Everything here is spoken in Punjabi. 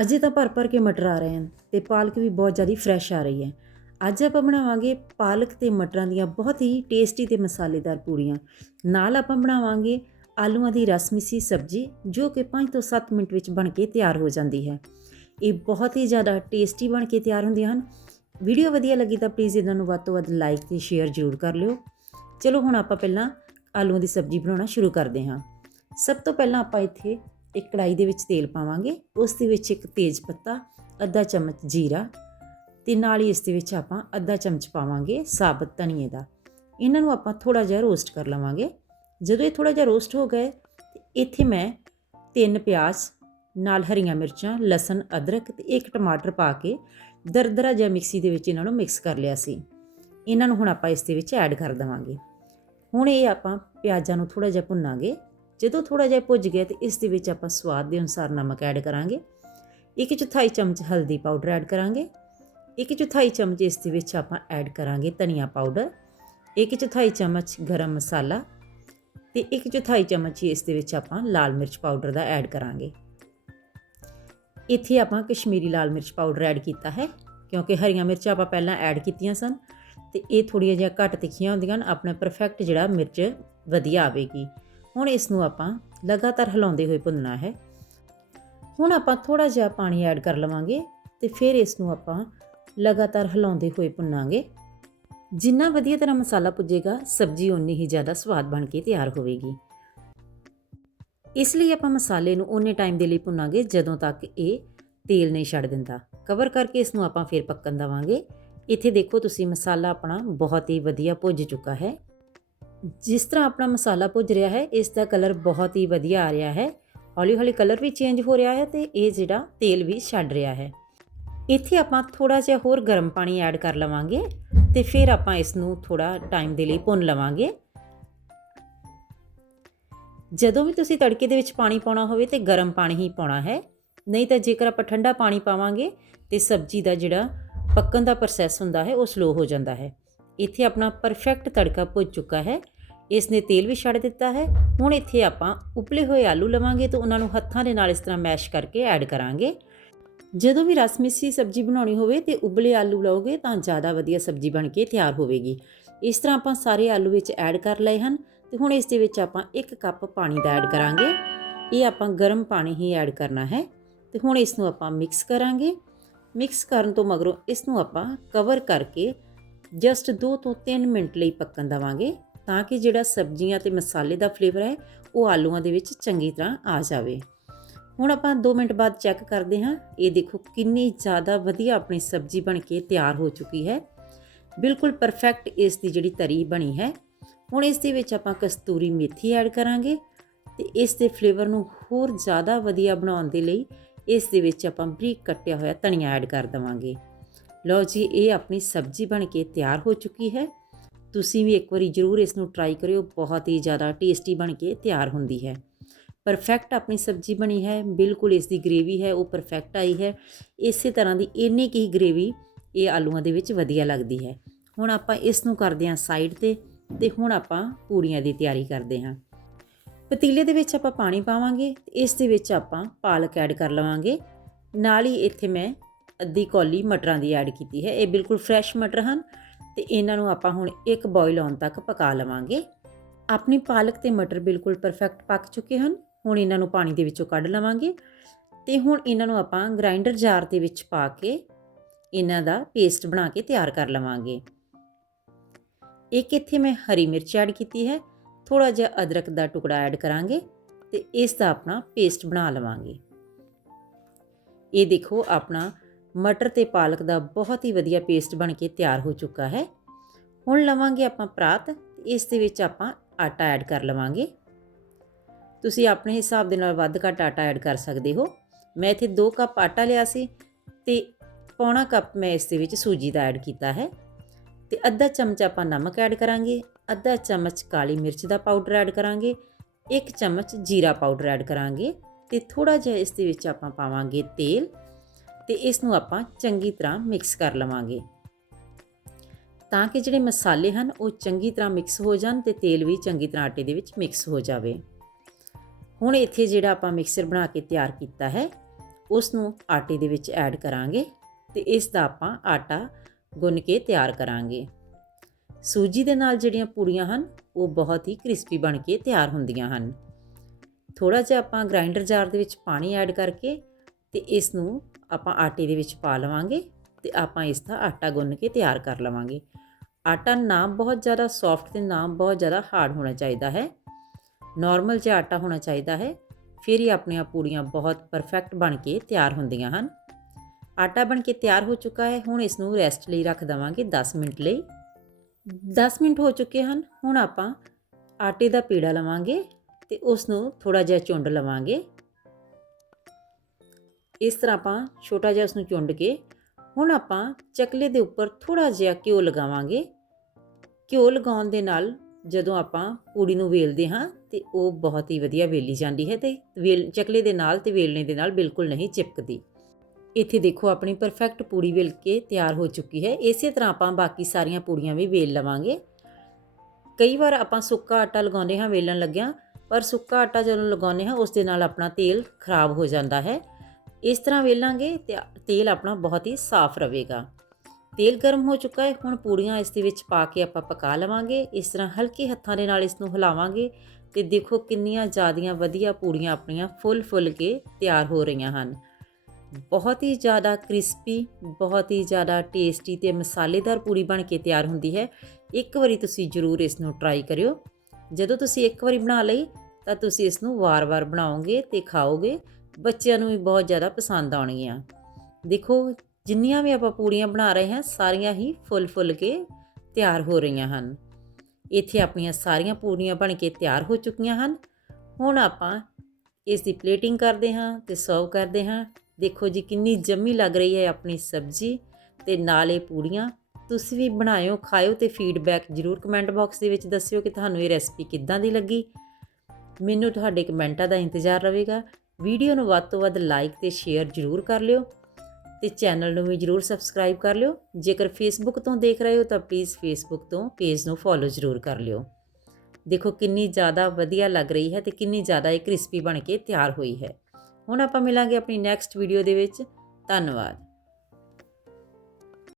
ਅਜੇ ਤਾਂ ਭਰ ਭਰ ਕੇ ਮਟਰ ਆ ਰਹੇ ਹਨ ਤੇ ਪਾਲਕ ਵੀ ਬਹੁਤ ਜ਼ਿਆਦਾ ਫਰੈਸ਼ ਆ ਰਹੀ ਹੈ। ਅੱਜ ਆਪਾਂ ਬਣਾਵਾਂਗੇ ਪਾਲਕ ਤੇ ਮਟਰਾਂ ਦੀਆਂ ਬਹੁਤ ਹੀ ਟੇਸਟੀ ਤੇ ਮਸਾਲੇਦਾਰ ਪੂੜੀਆਂ। ਨਾਲ ਆਪਾਂ ਬਣਾਵਾਂਗੇ ਆਲੂਆਂ ਦੀ ਰਸਮਿਸੀ ਸਬਜ਼ੀ, ਜੋ ਕਿ 5 ਤੋਂ 7 ਮਿੰਟ ਵਿੱਚ ਬਣ ਕੇ ਤਿਆਰ ਹੋ ਜਾਂਦੀ ਹੈ। ਇਹ ਬਹੁਤ ਹੀ ਜ਼ਿਆਦਾ ਟੇਸਟੀ ਬਣ ਕੇ ਤਿਆਰ ਹੁੰਦੀਆਂ ਹਨ। ਵੀਡੀਓ ਵਧੀਆ ਲੱਗੀ ਤਾਂ ਪਲੀਜ਼ ਇਹਨਾਂ ਨੂੰ ਵੱਧ ਤੋਂ ਵੱਧ ਲਾਈਕ ਤੇ ਸ਼ੇਅਰ ਜ਼ਰੂਰ ਕਰ ਲਿਓ। ਚਲੋ ਹੁਣ ਆਪਾਂ ਪਹਿਲਾਂ ਆਲੂਆਂ ਦੀ ਸਬਜ਼ੀ ਬਣਾਉਣਾ ਸ਼ੁਰੂ ਕਰਦੇ ਹਾਂ। ਸਭ ਤੋਂ ਪਹਿਲਾਂ ਆਪਾਂ ਇੱਥੇ ਇੱਕ ਕੜਾਈ ਦੇ ਵਿੱਚ ਤੇਲ ਪਾਵਾਂਗੇ। ਉਸ ਦੇ ਵਿੱਚ ਇੱਕ ਤੇਜ਼ ਪੱਤਾ, ਅੱਧਾ ਚਮਚ ਜੀਰਾ ਤੇ ਨਾਲ ਹੀ ਇਸ ਦੇ ਵਿੱਚ ਆਪਾਂ ਅੱਧਾ ਚਮਚ ਪਾਵਾਂਗੇ ਸਾਬਤ ਧਨੀਏ ਦਾ। ਇਹਨਾਂ ਨੂੰ ਆਪਾਂ ਥੋੜਾ ਜਿਹਾ ਰੋਸਟ ਕਰ ਲਵਾਂਗੇ। ਜਦੋਂ ਇਹ ਥੋੜਾ ਜਿਹਾ ਰੋਸਟ ਹੋ ਗਏ, ਇੱਥੇ ਮੈਂ ਤਿੰਨ ਪਿਆਜ਼, ਨਾਲ ਹਰੀਆਂ ਮਿਰਚਾਂ, ਲਸਣ, ਅਦਰਕ ਤੇ ਇੱਕ ਟਮਾਟਰ ਪਾ ਕੇ ਦਰਦਰਾ ਜਿਹਾ ਮਿਕਸੀ ਦੇ ਵਿੱਚ ਇਹਨਾਂ ਨੂੰ ਮਿਕਸ ਕਰ ਲਿਆ ਸੀ। ਇਹਨਾਂ ਨੂੰ ਹੁਣ ਆਪਾਂ ਇਸ ਦੇ ਵਿੱਚ ਐਡ ਕਰ ਦੇਵਾਂਗੇ। ਹੁਣ ਇਹ ਆਪਾਂ ਪਿਆਜ਼ਾਂ ਨੂੰ ਥੋੜਾ ਜਿਹਾ ਭੁੰਨਾਂਗੇ। ਜਦੋਂ ਥੋੜਾ ਜਿਹਾ ਭੁੱਜ ਗਿਆ ਤੇ ਇਸ ਦੇ ਵਿੱਚ ਆਪਾਂ ਸਵਾਦ ਦੇ ਅਨੁਸਾਰ ਨਮਕ ਐਡ ਕਰਾਂਗੇ। ਇੱਕ ਚੌਥਾਈ ਚਮਚ ਹਲਦੀ ਪਾਊਡਰ ਐਡ ਕਰਾਂਗੇ। ਇੱਕ ਚੌਥਾਈ ਚਮਚ ਇਸ ਦੇ ਵਿੱਚ ਆਪਾਂ ਐਡ ਕਰਾਂਗੇ ਧਨੀਆ ਪਾਊਡਰ। ਇੱਕ ਚੌਥਾਈ ਚਮਚ ਗਰਮ ਮਸਾਲਾ ਤੇ ਇੱਕ ਚੌਥਾਈ ਚਮਚ ਹੀ ਇਸ ਦੇ ਵਿੱਚ ਆਪਾਂ ਲਾਲ ਮਿਰਚ ਪਾਊਡਰ ਦਾ ਐਡ ਕਰਾਂਗੇ। ਇੱਥੇ ਆਪਾਂ ਕਸ਼ਮੀਰੀ ਲਾਲ ਮਿਰਚ ਪਾਊਡਰ ਐਡ ਕੀਤਾ ਹੈ, ਕਿਉਂਕਿ ਹਰੀਆਂ ਮਿਰਚਾਂ ਆਪਾਂ ਪਹਿਲਾਂ ਐਡ ਕੀਤੀਆਂ ਸਨ ਤੇ ਇਹ ਥੋੜੀਆਂ ਜਿਹਾ ਘੱਟ ਤਿੱਖੀਆਂ ਹੁੰਦੀਆਂ ਹਨ, ਆਪਣਾ ਪਰਫੈਕਟ ਜਿਹੜਾ ਮਿਰਚ ਵਧੀਆ ਆਵੇਗੀ। ਹੁਣ ਇਸ ਨੂੰ ਆਪਾਂ ਲਗਾਤਾਰ ਹਿਲਾਉਂਦੇ ਹੋਏ ਭੁੰਨਣਾ ਹੈ। ਹੁਣ ਆਪਾਂ ਥੋੜਾ ਜਿਹਾ ਪਾਣੀ ਐਡ ਕਰ ਲਵਾਂਗੇ ਤੇ ਫਿਰ ਇਸ ਨੂੰ ਆਪਾਂ ਲਗਾਤਾਰ ਹਿਲਾਉਂਦੇ ਹੋਏ ਭੁੰਨਾਂਗੇ। ਜਿੰਨਾ ਵਧੀਆ ਤਰ੍ਹਾਂ ਮਸਾਲਾ ਪੁੱਜੇਗਾ, ਸਬਜ਼ੀ ਓਨੀ ਹੀ ਜ਼ਿਆਦਾ ਸਵਾਦ ਬਣ ਕੇ ਤਿਆਰ ਹੋਵੇਗੀ। ਇਸ ਲਈ ਆਪਾਂ ਮਸਾਲੇ ਨੂੰ ਓਨੇ ਟਾਈਮ ਦੇ ਲਈ ਭੁੰਨਾਂਗੇ ਜਦੋਂ ਤੱਕ ਇਹ ਤੇਲ ਨਹੀਂ ਛੱਡ ਦਿੰਦਾ। ਕਵਰ ਕਰਕੇ ਇਸ ਨੂੰ ਆਪਾਂ ਫਿਰ ਪੱਕਣ ਦਵਾਂਗੇ। ਇੱਥੇ ਦੇਖੋ ਤੁਸੀਂ ਮਸਾਲਾ ਆਪਣਾ ਬਹੁਤ ਹੀ ਵਧੀਆ ਭੁੱਜ ਚੁੱਕਾ ਹੈ। ਜਿਸ ਤਰ੍ਹਾਂ ਆਪਣਾ ਮਸਾਲਾ ਭੁੱਜ ਰਿਹਾ ਹੈ, ਇਸ ਦਾ ਕਲਰ ਬਹੁਤ ਹੀ ਵਧੀਆ ਆ ਰਿਹਾ ਹੈ। ਹੌਲੀ ਹੌਲੀ ਕਲਰ ਵੀ ਚੇਂਜ ਹੋ ਰਿਹਾ ਹੈ ਤੇ ਇਹ ਜਿਹੜਾ ਤੇਲ ਵੀ ਛੱਡ ਰਿਹਾ ਹੈ। ਇੱਥੇ ਆਪਾਂ ਥੋੜਾ ਜਿਹਾ ਹੋਰ ਗਰਮ ਪਾਣੀ ਐਡ ਕਰ ਲਵਾਂਗੇ ਤੇ ਫਿਰ ਆਪਾਂ ਇਸ ਨੂੰ ਥੋੜਾ ਟਾਈਮ ਦੇ ਲਈ ਭੁੰਨ ਲਵਾਂਗੇ। ਜਦੋਂ ਵੀ ਤੁਸੀਂ ਤੜਕੇ ਦੇ ਵਿੱਚ ਪਾਣੀ ਪਾਉਣਾ ਹੋਵੇ ਤੇ ਗਰਮ ਪਾਣੀ ਹੀ ਪਾਉਣਾ ਹੈ। ਨਹੀਂ ਤਾਂ ਜੇਕਰ ਆਪਾਂ ਠੰਡਾ ਪਾਣੀ ਪਾਵਾਂਗੇ ਤੇ ਸਬਜ਼ੀ ਦਾ ਜਿਹੜਾ ਪੱਕਣ ਦਾ ਪ੍ਰੋਸੈਸ ਹੁੰਦਾ ਹੈ, ਉਹ ਸਲੋ ਹੋ ਜਾਂਦਾ ਹੈ। ਇੱਥੇ ਆਪਣਾ ਪਰਫੈਕਟ ਤੜਕਾ ਭੁੱਜ ਚੁੱਕਾ ਹੈ। ਇਸ ਨੇ ਤੇਲ ਵੀ ਛੱਡ ਦਿੱਤਾ ਹੈ। ਹੁਣ ਇੱਥੇ ਆਪਾਂ ਉਪਲੇ ਹੋਏ ਆਲੂ ਲਵਾਂਗੇ ਤਾਂ ਉਹਨਾਂ ਨੂੰ ਹੱਥਾਂ ਦੇ ਨਾਲ ਇਸ ਤਰ੍ਹਾਂ ਮੈਸ਼ ਕਰਕੇ ਐਡ ਕਰਾਂਗੇ। ਜਦੋਂ ਵੀ ਰਸਮਿਸੀ ਸਬਜ਼ੀ ਬਣਾਉਣੀ ਹੋਵੇ ਤੇ ਉਬਲੇ ਆਲੂ ਲਓਗੇ ਤਾਂ ਜ਼ਿਆਦਾ ਵਧੀਆ ਸਬਜ਼ੀ ਬਣ ਕੇ ਤਿਆਰ ਹੋਵੇਗੀ। ਇਸ ਤਰ੍ਹਾਂ ਆਪਾਂ ਸਾਰੇ ਆਲੂ ਵਿੱਚ ਐਡ ਕਰ ਲਏ ਹਨ ਤੇ ਹੁਣ ਇਸ ਦੇ ਵਿੱਚ ਆਪਾਂ 1 ਕੱਪ ਪਾਣੀ ਦਾ ਐਡ ਕਰਾਂਗੇ। ਇਹ ਆਪਾਂ ਗਰਮ ਪਾਣੀ ਹੀ ਐਡ ਕਰਨਾ ਹੈ ਤੇ ਹੁਣ ਇਸ ਨੂੰ ਆਪਾਂ ਮਿਕਸ ਕਰਾਂਗੇ। ਮਿਕਸ ਕਰਨ ਤੋਂ ਮਗਰੋਂ ਇਸ ਨੂੰ ਆਪਾਂ ਕਵਰ ਕਰਕੇ ਜਸਟ 2 ਤੋਂ 3 ਮਿੰਟ ਲਈ ਪੱਕਣ ਦਵਾਂਗੇ ਤਾਂ ਕਿ ਜਿਹੜਾ ਸਬਜ਼ੀਆਂ ਤੇ ਮਸਾਲੇ ਦਾ ਫਲੇਵਰ ਹੈ, ਉਹ ਆਲੂਆਂ ਦੇ ਵਿੱਚ ਚੰਗੀ ਤਰ੍ਹਾਂ ਆ ਜਾਵੇ। ਹੁਣ ਆਪਾਂ 2 ਮਿੰਟ ਬਾਅਦ ਚੈੱਕ ਕਰਦੇ ਹਾਂ, ਇਹ ਦੇਖੋ ਕਿੰਨੀ ਜ਼ਿਆਦਾ ਵਧੀਆ ਆਪਣੀ ਸਬਜ਼ੀ ਬਣ ਕੇ ਤਿਆਰ ਹੋ ਚੁੱਕੀ ਹੈ। ਬਿਲਕੁਲ ਪਰਫੈਕਟ ਇਸ ਦੀ ਜਿਹੜੀ ਤਰੀ ਬਣੀ ਹੈ। ਹੁਣ ਇਸ ਦੇ ਵਿੱਚ ਆਪਾਂ ਕਸਤੂਰੀ ਮੇਥੀ ਐਡ ਕਰਾਂਗੇ ਤੇ ਇਸ ਦੇ ਫਲੇਵਰ ਨੂੰ ਹੋਰ ਜ਼ਿਆਦਾ ਵਧੀਆ ਬਣਾਉਣ ਦੇ ਲਈ ਇਸ ਦੇ ਵਿੱਚ ਆਪਾਂ ਬਰੀਕ ਕੱਟਿਆ ਹੋਇਆ ਧਨੀਆ ਐਡ ਕਰ ਦਵਾਂਗੇ। ਲਓ ਜੀ, ਇਹ ਆਪਣੀ ਸਬਜ਼ੀ ਬਣ ਕੇ ਤਿਆਰ ਹੋ ਚੁੱਕੀ ਹੈ। ਤੁਸੀਂ ਵੀ ਇੱਕ ਵਾਰੀ ਜ਼ਰੂਰ ਇਸ ਨੂੰ ਟਰਾਈ ਕਰਿਓ, ਬਹੁਤ ਹੀ ਜ਼ਿਆਦਾ ਟੇਸਟੀ ਬਣ ਕੇ ਤਿਆਰ ਹੁੰਦੀ ਹੈ। ਪਰਫੈਕਟ ਆਪਣੀ ਸਬਜ਼ੀ ਬਣੀ ਹੈ, ਬਿਲਕੁਲ ਇਸ ਦੀ ਗ੍ਰੇਵੀ ਹੈ, ਉਹ ਪਰਫੈਕਟ ਆਈ ਹੈ। ਇਸੇ ਤਰ੍ਹਾਂ ਦੀ ਇੰਨੀ ਕੀ ਗ੍ਰੇਵੀ ਇਹ ਆਲੂਆਂ ਦੇ ਵਿੱਚ ਵਧੀਆ ਲੱਗਦੀ ਹੈ। ਹੁਣ ਆਪਾਂ ਇਸ ਨੂੰ ਕਰਦੇ ਹਾਂ ਸਾਈਡ ਤੇ ਤੇ ਹੁਣ ਆਪਾਂ ਪੂੜੀਆਂ ਦੀ ਤਿਆਰੀ ਕਰਦੇ ਹਾਂ। ਪਤੀਲੇ ਦੇ ਵਿੱਚ ਆਪਾਂ ਪਾਣੀ ਪਾਵਾਂਗੇ ਤੇ ਇਸ ਦੇ ਵਿੱਚ ਆਪਾਂ ਪਾਲਕ ਐਡ ਕਰ ਲਵਾਂਗੇ। ਨਾਲ ਹੀ ਇੱਥੇ ਮੈਂ ਅੱਧੀ ਕੌਲੀ ਮਟਰਾਂ ਦੀ ਐਡ ਕੀਤੀ ਹੈ। ਇਹ ਬਿਲਕੁਲ ਫਰੈਸ਼ ਮਟਰ ਹਨ ਤੇ ਇਹਨਾਂ ਨੂੰ ਆਪਾਂ ਹੁਣ ਇੱਕ ਬੋਇਲ ਆਉਣ ਤੱਕ ਪਕਾ ਲਵਾਂਗੇ। ਆਪਣੀ ਪਾਲਕ ਤੇ ਮਟਰ ਬਿਲਕੁਲ ਪਰਫੈਕਟ ਪੱਕ ਚੁੱਕੇ ਹਨ। ਹੁਣ ਇਹਨਾਂ ਨੂੰ ਪਾਣੀ ਦੇ ਵਿੱਚੋਂ ਕੱਢ ਲਵਾਂਗੇ ਤੇ ਹੁਣ ਇਹਨਾਂ ਨੂੰ ਆਪਾਂ ਗ੍ਰਾਈਂਡਰ ਜਾਰ ਦੇ ਵਿੱਚ ਪਾ ਕੇ ਇਹਨਾਂ ਦਾ ਪੇਸਟ ਬਣਾ ਕੇ ਤਿਆਰ ਕਰ ਲਵਾਂਗੇ। ਇੱਕ ਇੱਥੇ ਮੈਂ ਹਰੀ ਮਿਰਚ ਐਡ ਕੀਤੀ ਹੈ। ਥੋੜਾ ਜਿਹਾ ਅਦਰਕ ਦਾ ਟੁਕੜਾ ਐਡ ਕਰਾਂਗੇ ਤੇ ਇਸ ਦਾ ਆਪਣਾ ਪੇਸਟ ਬਣਾ ਲਵਾਂਗੇ। ਇਹ ਦੇਖੋ ਆਪਣਾ ਮਟਰ ਤੇ ਪਾਲਕ ਦਾ ਬਹੁਤ ਹੀ ਵਧੀਆ ਪੇਸਟ ਬਣ ਕੇ ਤਿਆਰ ਹੋ ਚੁੱਕਾ ਹੈ। ਹੁਣ ਲਵਾਂਗੇ ਆਪਾਂ ਪਰਾਤ, ਇਸ ਦੇ ਵਿੱਚ ਆਪਾਂ ਆਟਾ ਐਡ ਕਰ ਲਵਾਂਗੇ। ਤੁਸੀਂ ਆਪਣੇ ਹਿਸਾਬ ਦੇ ਨਾਲ ਵੱਧ ਘੱਟ ਆਟਾ ਐਡ ਕਰ ਸਕਦੇ ਹੋ। ਮੈਂ ਇੱਥੇ 2 ਕੱਪ ਆਟਾ ਲਿਆ ਸੀ ਤੇ ਪੌਣਾ ਕੱਪ ਮੈਂ ਇਸ ਦੇ ਵਿੱਚ ਸੂਜੀ ਦਾ ਐਡ ਕੀਤਾ ਹੈ। ਤੇ ਅੱਧਾ ਚਮਚ ਆਪਾਂ ਨਮਕ ਐਡ ਕਰਾਂਗੇ, ਅੱਧਾ ਚਮਚ ਕਾਲੀ ਮਿਰਚ ਦਾ ਪਾਊਡਰ ਐਡ ਕਰਾਂਗੇ, ਇੱਕ ਚਮਚ ਜੀਰਾ ਪਾਊਡਰ ਐਡ ਕਰਾਂਗੇ ਤੇ ਥੋੜਾ ਜਿਹਾ ਇਸ ਦੇ ਵਿੱਚ ਆਪਾਂ ਪਾਵਾਂਗੇ ਤੇਲ। ਤੇ ਇਸ ਨੂੰ ਆਪਾਂ ਚੰਗੀ ਤਰ੍ਹਾਂ ਮਿਕਸ ਕਰ ਲਵਾਂਗੇ। ਤਾਂ ਕਿ ਜਿਹੜੇ ਮਸਾਲੇ ਹਨ, ਉਹ ਚੰਗੀ ਤਰ੍ਹਾਂ ਮਿਕਸ ਹੋ ਜਾਣ ਤੇ ਤੇਲ ਵੀ ਚੰਗੀ ਤਰ੍ਹਾਂ ਆਟੇ ਦੇ ਵਿੱਚ ਮਿਕਸ ਹੋ ਜਾਵੇ। ਹੁਣ ਇੱਥੇ ਜਿਹੜਾ ਆਪਾਂ ਮਿਕਸਰ ਬਣਾ ਕੇ ਤਿਆਰ ਕੀਤਾ ਹੈ ਉਸ ਨੂੰ ਆਟੇ ਦੇ ਵਿੱਚ ਐਡ ਕਰਾਂਗੇ ਤੇ ਇਸ ਦਾ ਆਪਾਂ ਆਟਾ ਗੁੰਨ ਕੇ ਤਿਆਰ ਕਰਾਂਗੇ। ਸੂਜੀ ਦੇ ਨਾਲ ਜਿਹੜੀਆਂ ਪੂੜੀਆਂ ਹਨ, ਉਹ ਬਹੁਤ ਹੀ ਕ੍ਰਿਸਪੀ ਬਣ ਕੇ ਤਿਆਰ ਹੁੰਦੀਆਂ ਹਨ। ਥੋੜਾ ਜਿਹਾ ਆਪਾਂ ਗ੍ਰਾਈਂਡਰ ਜਾਰ ਦੇ ਵਿੱਚ ਪਾਣੀ ਐਡ ਕਰਕੇ ਤੇ ਇਸ ਨੂੰ ਆਪਾਂ ਆਟੇ ਦੇ ਵਿੱਚ ਪਾ ਲਵਾਂਗੇ ਤੇ ਆਪਾਂ ਇਸ ਦਾ ਆਟਾ ਗੁੰਨ ਕੇ ਤਿਆਰ ਕਰ ਲਵਾਂਗੇ। ਆਟਾ ਨਾ ਬਹੁਤ ਜ਼ਿਆਦਾ ਸੌਫਟ ਤੇ ਨਾ ਬਹੁਤ ਜ਼ਿਆਦਾ ਹਾਰਡ ਹੋਣਾ ਚਾਹੀਦਾ ਹੈ। ਨਾਰਮਲ ਜਿਹਾ ਆਟਾ ਹੋਣਾ ਚਾਹੀਦਾ ਹੈ। ਫਿਰ ਹੀ ਆਪਣੀਆਂ ਪੂੜੀਆਂ ਬਹੁਤ ਪਰਫੈਕਟ ਬਣ ਕੇ ਤਿਆਰ ਹੁੰਦੀਆਂ ਹਨ। ਆਟਾ ਬਣ ਕੇ ਤਿਆਰ ਹੋ ਚੁੱਕਾ ਹੈ। ਹੁਣ ਇਸ ਨੂੰ ਰੈਸਟ ਲਈ ਰੱਖ ਦਵਾਂਗੇ 10 ਮਿੰਟ ਲਈ। 10 ਮਿੰਟ ਹੋ ਚੁੱਕੇ ਹਨ। ਹੁਣ ਆਪਾਂ ਆਟੇ ਦਾ ਪੀੜਾ ਲਵਾਂਗੇ ਤੇ ਉਸ ਨੂੰ ਥੋੜਾ ਜਿਹਾ ਚੁੰਡ ਲਵਾਂਗੇ। ਇਸ ਤਰ੍ਹਾਂ ਆਪਾਂ ਛੋਟਾ ਜਿਹਾ ਉਸ ਨੂੰ ਚੁੰਡ ਕੇ ਹੁਣ ਆਪਾਂ ਚਕਲੇ ਦੇ ਉੱਪਰ ਥੋੜਾ ਜਿਹਾ ਘਿਓ ਲਗਾਵਾਂਗੇ। ਘਿਓ ਲਗਾਉਣ ਦੇ ਨਾਲ ਜਦੋਂ ਆਪਾਂ ਪੂੜੀ ਨੂੰ ਵੇਲਦੇ ਹਾਂ ਤੇ ਉਹ ਬਹੁਤ ਹੀ ਵਧੀਆ ਵੇਲੀ ਜਾਂਦੀ ਹੈ ਤੇ ਵੇਲ ਚਕਲੇ ਦੇ ਨਾਲ ਤੇ ਵੇਲਣੇ ਦੇ ਨਾਲ ਬਿਲਕੁਲ ਨਹੀਂ ਚਿਪਕਦੀ। ਇੱਥੇ ਦੇਖੋ ਆਪਣੀ ਪਰਫੈਕਟ ਪੂੜੀ ਵੇਲ ਕੇ ਤਿਆਰ ਹੋ ਚੁੱਕੀ ਹੈ। ਇਸੇ ਤਰ੍ਹਾਂ ਆਪਾਂ ਬਾਕੀ ਸਾਰੀਆਂ ਪੂੜੀਆਂ ਵੀ ਵੇਲ ਲਵਾਂਗੇ। ਕਈ ਵਾਰ ਆਪਾਂ ਸੁੱਕਾ ਆਟਾ ਲਗਾਉਂਦੇ ਹਾਂ, ਵੇਲਣ ਲੱਗਿਆਂ, ਪਰ ਸੁੱਕਾ ਆਟਾ ਜਦੋਂ ਲਗਾਉਂਦੇ ਹਾਂ ਉਸ ਦੇ ਨਾਲ ਆਪਣਾ ਤੇਲ ਖਰਾਬ ਹੋ ਜਾਂਦਾ ਹੈ। ਇਸ ਤਰ੍ਹਾਂ ਵੇਲਾਂਗੇ ਤੇ ਤੇਲ ਆਪਣਾ ਬਹੁਤ ਹੀ ਸਾਫ਼ ਰਹੇਗਾ ਤੇਲ ਗਰਮ ਹੋ ਚੁੱਕਾ ਹੈ, ਹੁਣ ਪੂੜੀਆਂ ਇਸ ਦੇ ਵਿੱਚ ਪਾ ਕੇ ਆਪਾਂ ਪਕਾ ਲਵਾਂਗੇ। ਇਸ ਤਰ੍ਹਾਂ ਹਲਕੇ ਹੱਥਾਂ ਦੇ ਨਾਲ ਇਸ ਨੂੰ ਹਿਲਾਵਾਂਗੇ ਤੇ ਦੇਖੋ ਕਿੰਨੀਆਂ ਜ਼ਿਆਦੀਆਂ ਵਧੀਆ ਪੂੜੀਆਂ ਆਪਣੀਆਂ ਫੁੱਲ ਫੁੱਲ ਕੇ ਤਿਆਰ ਹੋ ਰਹੀਆਂ ਹਨ। ਬਹੁਤ ਹੀ ਜ਼ਿਆਦਾ ਕ੍ਰਿਸਪੀ, ਬਹੁਤ ਹੀ ਜ਼ਿਆਦਾ ਟੇਸਟੀ ਤੇ ਮਸਾਲੇਦਾਰ ਪੂੜੀ ਬਣ ਕੇ ਤਿਆਰ ਹੁੰਦੀ ਹੈ। ਇੱਕ ਵਾਰੀ ਤੁਸੀਂ ਜ਼ਰੂਰ ਇਸ ਨੂੰ ਟਰਾਈ ਕਰਿਓ। ਜਦੋਂ ਤੁਸੀਂ ਇੱਕ ਵਾਰੀ ਬਣਾ ਲਈ ਤਾਂ ਤੁਸੀਂ ਇਸ ਨੂੰ ਵਾਰ-ਵਾਰ ਬਣਾਓਗੇ ਤੇ ਖਾਓਗੇ। ਬੱਚਿਆਂ ਨੂੰ ਵੀ ਬਹੁਤ ਜ਼ਿਆਦਾ ਪਸੰਦ ਆਉਣਗੀਆਂ। ਦੇਖੋ, ਜਿੰਨੀਆਂ ਵੀ ਆਪਾਂ ਪੂੜੀਆਂ ਬਣਾ ਰਹੇ ਹਾਂ, ਸਾਰੀਆਂ ਹੀ ਫੁੱਲ-ਫੁੱਲ ਕੇ ਤਿਆਰ ਹੋ ਰਹੀਆਂ ਹਨ। ਇੱਥੇ ਆਪਣੀਆਂ ਸਾਰੀਆਂ ਪੂੜੀਆਂ ਬਣ ਕੇ ਤਿਆਰ ਹੋ ਚੁੱਕੀਆਂ ਹਨ। ਹੁਣ ਆਪਾਂ ਇਸ ਦੀ ਪਲੇਟਿੰਗ ਕਰਦੇ ਹਾਂ ਤੇ ਸਰਵ ਕਰਦੇ ਹਾਂ। ਦੇਖੋ ਜੀ, ਕਿੰਨੀ ਜੰਮੀ ਲੱਗ ਰਹੀ ਹੈ ਆਪਣੀ ਸਬਜ਼ੀ ਤੇ ਨਾਲ ਇਹ ਪੂੜੀਆਂ। ਤੁਸੀਂ ਵੀ ਬਣਾਇਓ, ਖਾਇਓ ਤੇ ਫੀਡਬੈਕ ਜਰੂਰ ਕਮੈਂਟ ਬਾਕਸ ਦੇ ਵਿੱਚ ਦੱਸਿਓ ਕਿ ਤੁਹਾਨੂੰ ਇਹ ਰੈਸਪੀ ਕਿੱਦਾਂ ਦੀ ਲੱਗੀ। ਮੈਨੂੰ ਤੁਹਾਡੇ ਕਮੈਂਟਾਂ ਦਾ ਇੰਤਜ਼ਾਰ ਰਹੇਗਾ। ਵੀਡੀਓ ਨੂੰ ਵੱਧ ਤੋਂ ਵੱਧ ਲਾਈਕ ਤੇ ਸ਼ੇਅਰ ਜਰੂਰ ਕਰ ਲਿਓ ਤੇ ਚੈਨਲ ਨੂੰ ਵੀ ਜਰੂਰ ਸਬਸਕ੍ਰਾਈਬ ਕਰ ਲਿਓ। ਜੇਕਰ ਫੇਸਬੁੱਕ ਤੋਂ ਦੇਖ ਰਹੇ ਹੋ ਤਾਂ ਪਲੀਜ਼ ਫੇਸਬੁੱਕ ਤੋਂ ਪੇਜ ਨੂੰ ਫੋਲੋ ਜਰੂਰ ਕਰ ਲਿਓ। ਦੇਖੋ ਕਿੰਨੀ ਜ਼ਿਆਦਾ ਵਧੀਆ ਲੱਗ ਰਹੀ ਹੈ ਤੇ ਕਿੰਨੀ ਜ਼ਿਆਦਾ ਇਹ ਕ੍ਰਿਸਪੀ ਬਣ ਕੇ ਤਿਆਰ ਹੋਈ ਹੈ। ਹੁਣ ਆਪਾਂ ਮਿਲਾਂਗੇ ਆਪਣੀ ਨੈਕਸਟ ਵੀਡੀਓ ਦੇ ਵਿੱਚ। ਧੰਨਵਾਦ।